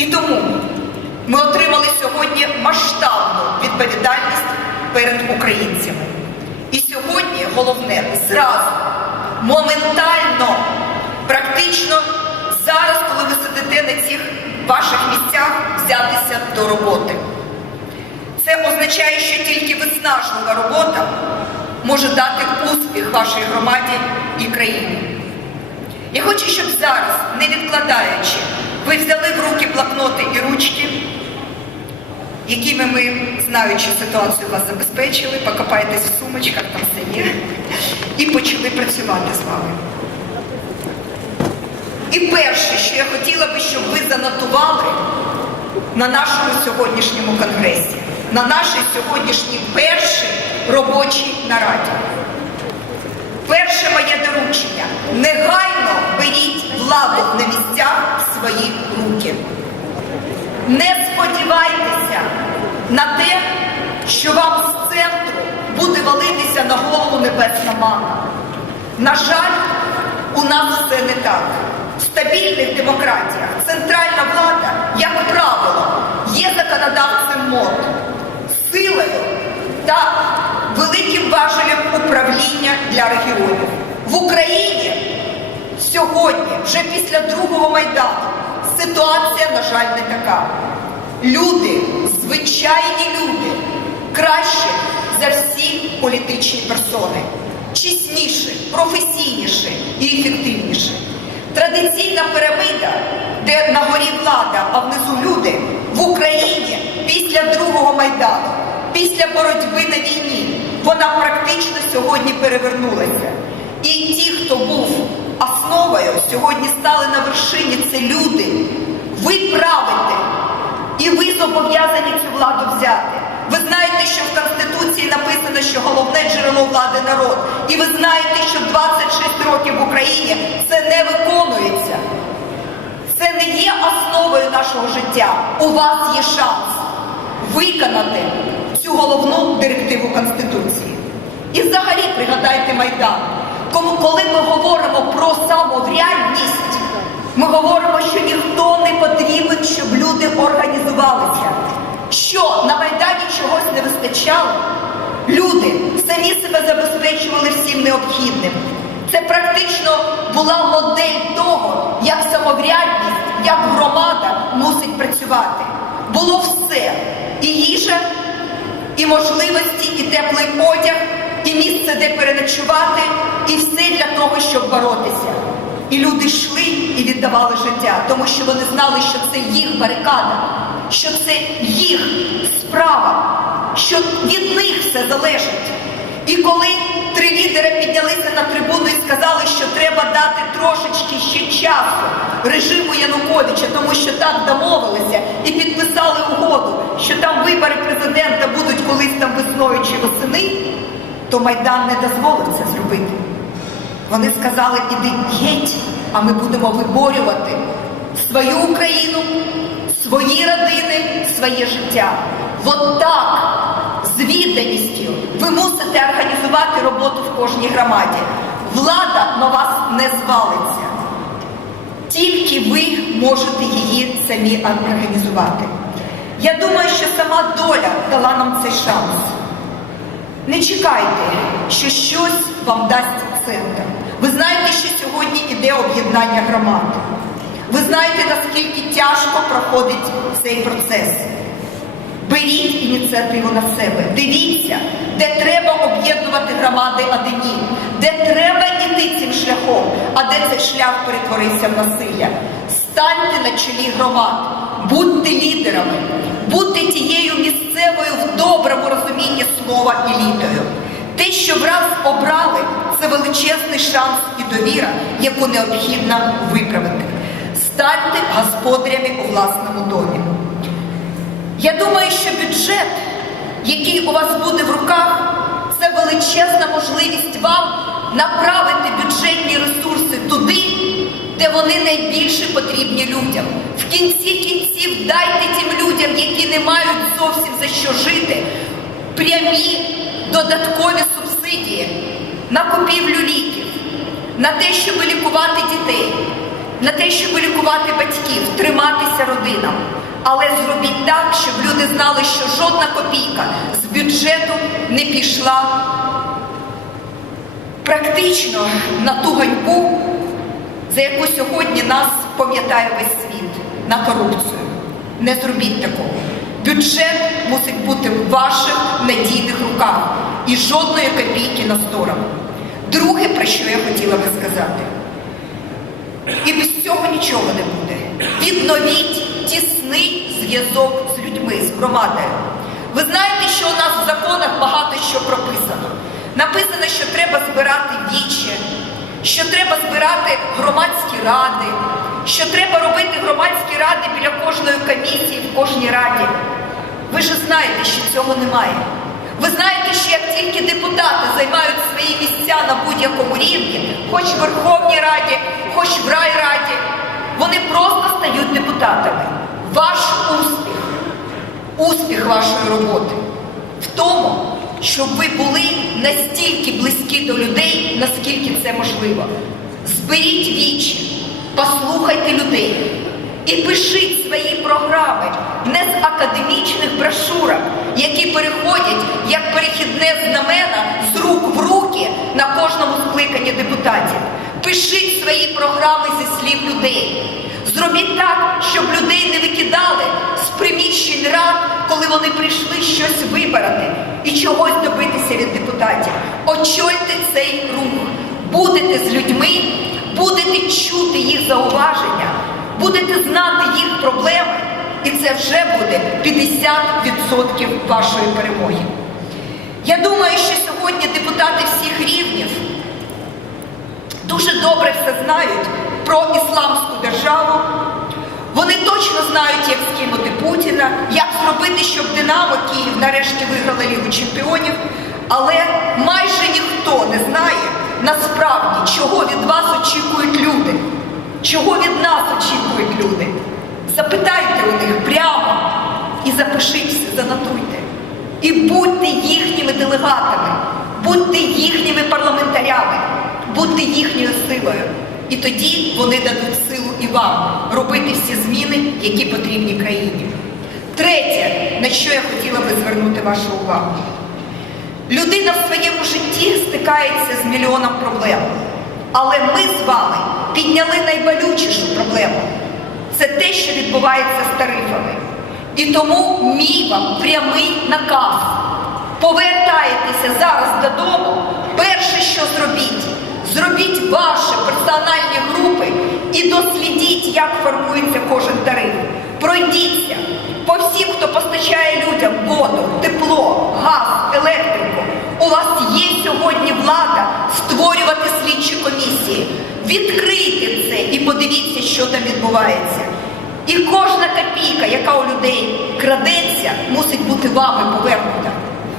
І тому ми отримали сьогодні масштабну відповідальність перед українцями. І сьогодні головне зразу, моментально, практично зараз, коли ви сидите на цих ваших місцях, взятися до роботи. Це означає, що тільки виснажлива робота може дати успіх вашій громаді і країні. Я хочу, щоб зараз, не відкладаючи, ви взяли в руки блокноти і ручки, якими ми, знаючи ситуацію, вас забезпечили, покопаєтесь в сумочках, там все є, і почали працювати з вами. І перше, що я хотіла би, щоб ви занотували на нашому сьогоднішньому конгресі, на нашій сьогоднішній першій робочій нараді. Перше моє доручення. Небесна. На жаль, у нас все не так. В стабільних демократіях центральна влада, як правило, є законодавцем мод, силою та великим важелем управління для регіонів. В Україні сьогодні, вже після другого майдану, ситуація, на жаль, не така. Люди, звичайні люди, краще за всі політичні персони, чесніші, професійніші і ефективніші. Традиційна піраміда, де на горі влада, а внизу люди, в Україні після другого майдану, після боротьби на війні, вона практично сьогодні перевернулася. І ті, хто був основою, сьогодні стали на вершині. Це люди. Ви правите, і ви зобов'язані цю владу взяти. Ви знаєте, що в Конституції написано, що головне джерело влади народ. І ви знаєте, що 26 років в Україні це не виконується. Це не є основою нашого життя. У вас є шанс виконати цю головну директиву Конституції. І взагалі пригадайте Майдан. Кому- Коли ми говоримо про самоврядність, ми говоримо, що ніхто не потрібен, щоб люди організувалися. Що на Майдані чогось не вистачало? Люди самі себе забезпечували всім необхідним. Це практично була модель того, як самоврядність, як громада мусить працювати. Було все. І їжа, і можливості, і теплий одяг, і місце, де переночувати, і все для того, щоб боротися. І люди йшли і віддавали життя, тому що вони знали, що це їх барикада, що це їх справа, що від них все залежить. І коли три лідери піднялися на трибуну і сказали, що треба дати трошечки ще часу режиму Януковича, тому що так домовилися і підписали угоду, що там вибори президента будуть колись там весною чи восени, то Майдан не дозволив це зробити. Вони сказали, іди геть, а ми будемо виборювати свою Україну, свої родини, своє життя. От так, з відданістю, ви мусите організувати роботу в кожній громаді. Влада на вас не звалиться. Тільки ви можете її самі організувати. Я думаю, що сама доля дала нам цей шанс. Не чекайте, що щось вам дасть центр. Ви знаєте, що сьогодні іде об'єднання громад. Ви знаєте, наскільки тяжко проходить цей процес. Беріть ініціативу на себе. Дивіться, де треба об'єднувати громади, а де ні. Де треба йти цим шляхом, а де цей шлях перетворився в насилля. Станьте на чолі громад, будьте лідерами, будьте тією місцевою в доброму розумінні слова елітою. Те, що враз обрали, це величезний шанс і довіра, яку необхідно виправити. Станьте господарями у власному домі. Я думаю, що бюджет, який у вас буде в руках, це величезна можливість вам направити бюджетні ресурси туди, де вони найбільше потрібні людям. В кінці кінців дайте тим людям, які не мають зовсім за що жити, прямі додаткові субсидії на купівлю ліків, на те, щоб лікувати дітей. На те, щоб лікувати батьків, триматися родинам. Але зробіть так, щоб люди знали, що жодна копійка з бюджету не пішла практично на ту ганьбу, за яку сьогодні нас пам'ятає весь світ на корупцію. Не зробіть такого. Бюджет мусить бути в ваших надійних руках і жодної копійки на сторону. Друге, про що я хотіла би сказати, і без цього нічого не буде. Відновіть тісний зв'язок з людьми, з громадою. Ви знаєте, що у нас в законах багато що прописано. Написано, що треба збирати віче, що треба збирати громадські ради, що треба робити громадські ради біля кожної комісії в кожній раді. Ви ж знаєте, що цього немає. Ви знаєте, що як тільки депутати займають свої місця на будь-якому рівні, хоч в Верховній Раді, хоч в райраді, вони просто стають депутатами. Ваш успіх, успіх вашої роботи в тому, щоб ви були настільки близькі до людей, наскільки це можливо. Зберіть вічі, послухайте людей і пишіть свої програми не з академічних брошурок, які переходять як перехідне знамена з рук в руки на кожному скликанні депутатів. Пишіть свої програми зі слів людей. Зробіть так, щоб людей не викидали з приміщень рад, коли вони прийшли щось вибирати і чогось добитися від депутатів. Очольте цей рух, будете з людьми, будете чути їх зауваження, будете знати їх проблеми, і це вже буде 50% вашої перемоги. Я думаю, що сьогодні депутати всіх рівнів дуже добре все знають про ісламську державу. Вони точно знають, як скинути Путіна, як зробити, щоб Динамо Київ нарешті виграла Лігу Чемпіонів. Але майже ніхто не знає насправді, чого від вас очікують люди, чого від нас очікують люди. Запитайте у них прямо і запишіть все, занотуйте. І будьте їхніми делегатами, будьте їхніми парламентарями, будьте їхньою силою. І тоді вони дадуть силу і вам робити всі зміни, які потрібні країні. Третє, на що я хотіла би звернути вашу увагу. Людина в своєму житті стикається з мільйоном проблем. Але ми з вами підняли найболючішу проблему. Це те, що відбувається з тарифами. І тому мій вам прямий наказ. Повертаєтеся зараз додому. Перше, що зробіть, зробіть ваші персональні групи і дослідіть, як формується кожен тариф. Пройдіться по всім, хто постачає людям воду, тепло, газ, електрику. У вас є сьогодні влада створювати слідчі комісії. Відкрийте це і подивіться, що там відбувається. І кожна копійка, яка у людей крадеться, мусить бути вами повернута.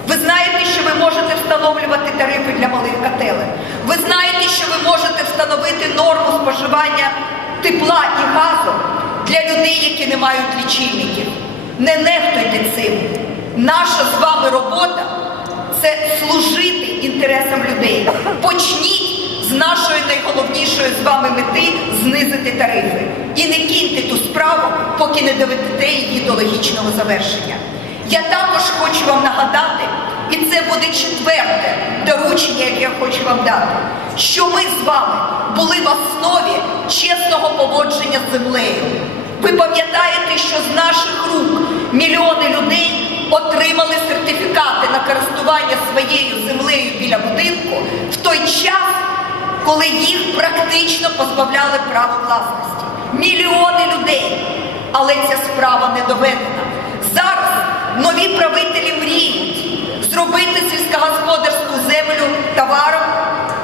Ви знаєте, що ви можете встановлювати тарифи для малих котелень. Ви знаєте, що ви можете встановити норму споживання тепла і газу для людей, які не мають лічильників. Не нехтуйте цим. Наша з вами робота це служити інтересам людей. Почніть з нашої найголовнішої з вами мети знизити тарифи. І не киньте ту справу, поки не доведете її до логічного завершення. Я також хочу вам нагадати, і це буде четверте доручення, яке я хочу вам дати, що ми з вами були в основі чесного поводження з землею. Ви пам'ятаєте, що з наших рук мільйони людей отримали сертифікати на користування своєю землею біля будинку в той час, коли їх практично позбавляли права власності. Мільйони людей. Але ця справа не доведена. Зараз нові правителі мріють зробити сільськогосподарську землю товаром,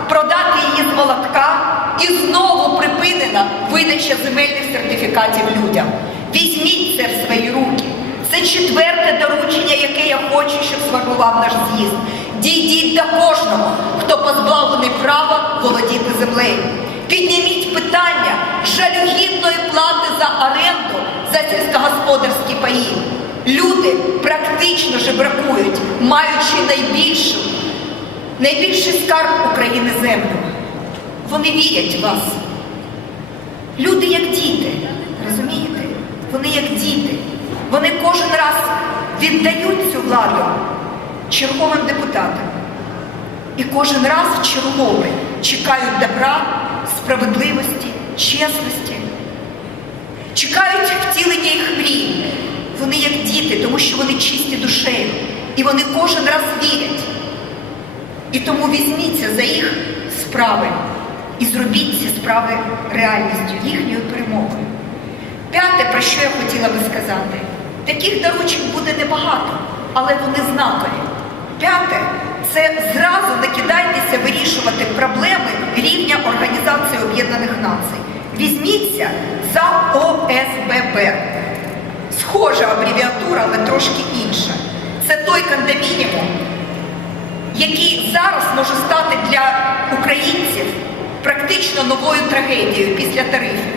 продати її з молотка і знову припинена видача земельних сертифікатів людям. Візьміть це в свої руки. Це четверте доручення, яке я хочу, щоб сформував наш з'їзд. Дійдіть до кожного, хто позбавлений права володіти землею. Підніміть питання жалюгідної плати за оренду за сільськогосподарські паї. Люди практично жебракують, маючи найбільшу, найбільший скарб України землю. Вони вірять в вас. Люди як діти, розумієте? Вони як діти. Вони кожен раз віддають цю владу черговим депутатам. І кожен раз чергове чекають добра, справедливості, чесності, чекають втілення їх мрій. Вони як діти, тому що вони чисті душею. І вони кожен раз вірять. І тому візьміться за їх справи і зробіть ці справи реальністю, їхньою перемогою. П'яте, про що я хотіла би сказати, таких доручень буде небагато, але вони знакові. П'яте це зразу не кидайтеся вирішувати проблеми рівня Організації Об'єднаних Націй. Візьміться за ОСББ. Схожа абревіатура, але трошки інша. Це той кондомініум, який зараз може стати для українців практично новою трагедією після тарифів.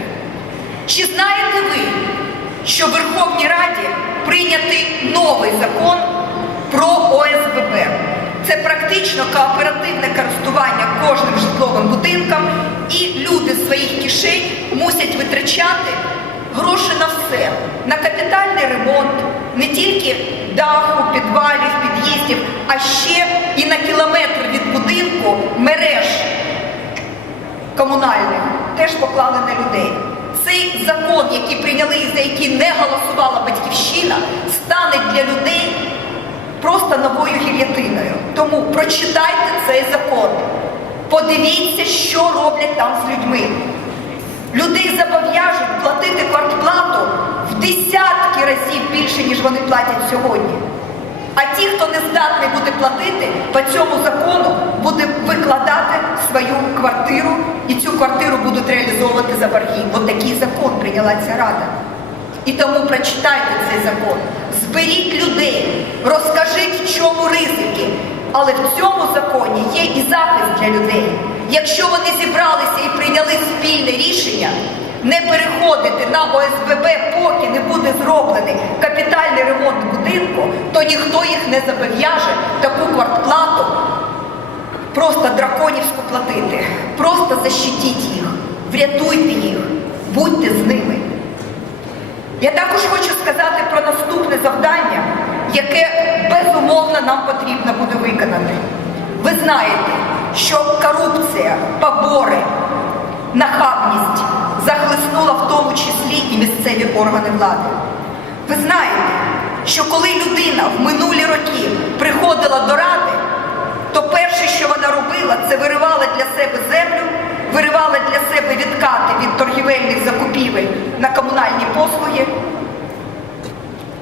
Чи знаєте ви, що в Верховній Раді прийнятий новий закон про ОСББ? Це практично кооперативне користування кожним житловим будинком, і люди з своїх кишень мусять витрачати гроші на все, на капітальний ремонт, не тільки даху, підвалів, під'їздів, а ще і на кілометр від будинку мереж комунальних теж поклали на людей. Цей закон, який прийняли і за який не голосувала батьківщина, стане для людей просто новою гільятиною. Тому прочитайте цей закон. Подивіться, що роблять там з людьми. Людей зобов'яжуть платити квартплату в десятки разів більше, ніж вони платять сьогодні. А ті, хто не здатний буде платити, по цьому закону буде викладати свою квартиру і цю квартиру будуть реалізовувати за борги. От такий закон прийняла ця рада. І тому прочитайте цей закон, зберіть людей, розкажіть, в чому ризики. Але в цьому законі є і захист для людей. Якщо вони зібралися і прийняли спільне рішення не переходити на ОСББ, поки не буде зроблений капітальний ремонт будинку, то ніхто їх не зобов'яже таку квартплату просто драконівську платити. Просто защитіть їх, врятуйте їх, будьте з ними. Я також хочу сказати про наступне завдання, яке безумовно нам потрібно буде виконати. Ви знаєте, що корупція, побори, нахабність захлиснула в тому числі і місцеві органи влади. Ви знаєте, що коли людина в минулі роки приходила до ради, то перше, що вона робила, це виривала для себе землю, виривала для себе відкати від торгівельних закупівель на комунальні послуги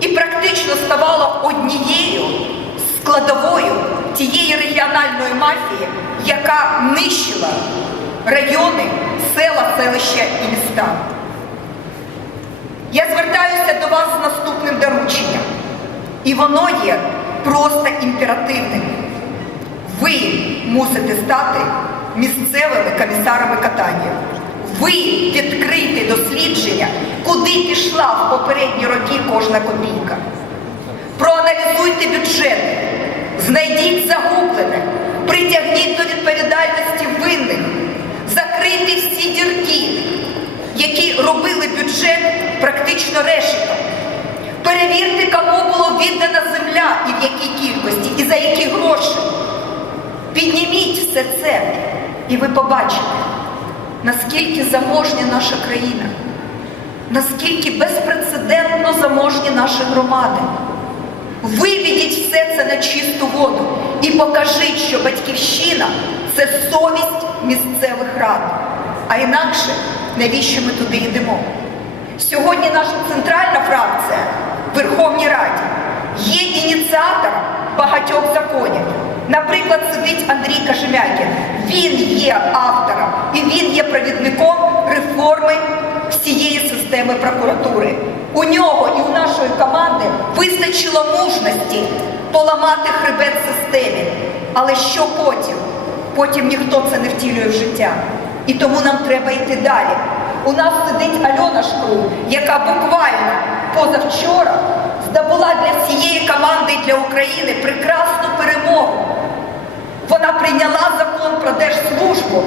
і практично ставала однією складовою тієї регіональної мафії, яка нищила райони, села, селища і міста. Я звертаюся до вас з наступним дорученням, і воно є просто імперативним. Ви мусите стати місцевими комісарами катання. Ви відкрийте дослідження, куди пішла в попередні роки кожна копійка. Проаналізуйте бюджети, знайдіть загублене, притягніть до відповідальності винних, закрийте всі дірки, які робили бюджет практично решетом. Перевірте, кому було віддана земля і в якій кількості, і за які гроші. Підніміть все це, і ви побачите, наскільки заможня наша країна, наскільки безпрецедентно заможні наші громади. Виведіть все це на чисту воду і покажіть, що батьківщина це совість місцевих рад. А інакше, навіщо ми туди йдемо? Сьогодні наша центральна фракція в Верховній Раді є ініціатором багатьох законів. Наприклад, сидить Андрій Кажемякін. Він є автором і він є провідником реформи всієї системи прокуратури. У нього і у нашої команди вистачило мужності поламати хребет системі. Але що потім? Потім ніхто це не втілює в життя. І тому нам треба йти далі. У нас сидить Альона Шкрум, яка буквально позавчора здобула для всієї команди і для України прекрасну перемогу. Вона прийняла закон про держслужбу.